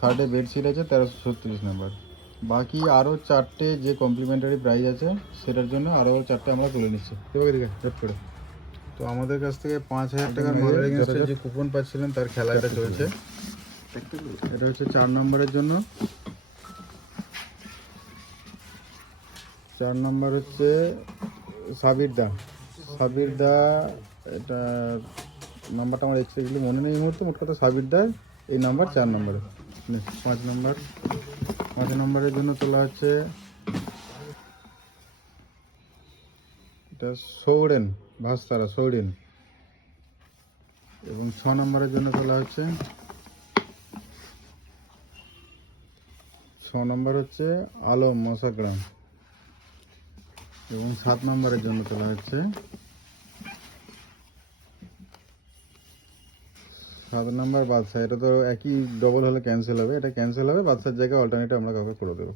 খাটে বেডশিট আছে 1336 নাম্বার। বাকি আরও 4টে যে কমপ্লিমেন্টারি প্রাইস আছে সেটার জন্য আরও 4টে আমরা তুলে নিচ্ছি। দেখো দিকে রেট করে। তো আমাদের কাছ থেকে 5000 টাকার মালের এগেনস্টে যে কুপন পাচ্ছিলেন তার খেলা এটা চলছে। এটা হচ্ছে 4 নম্বরের জন্য। 4 নম্বর হচ্ছে সাবির দা। এটা নাম্বারটা আমার এক্স্যাক্টলি মনে নেই এই মুহূর্তে। মোট কথা সাবির দা এই নাম্বার 4 নম্বরে। 5 নম্বর। 5 নম্বরের জন্য তোলা হচ্ছে এটা সৌরেন ভাস্তারা সৌরেন। এবং 6 নম্বরের জন্য তোলা হচ্ছে 6 নম্বর হচ্ছে আলম মশাগ্রাম। এবং 7 নম্বরের জন্য তোলা হচ্ছে 7 নম্বর বাদশা। এটা তো একই ডবল হলে ক্যান্সেল হবে, এটা ক্যান্সেল হবে, বাদশার জায়গায় অল্টারনেটিভ আমরা কাউকে করে দেবো।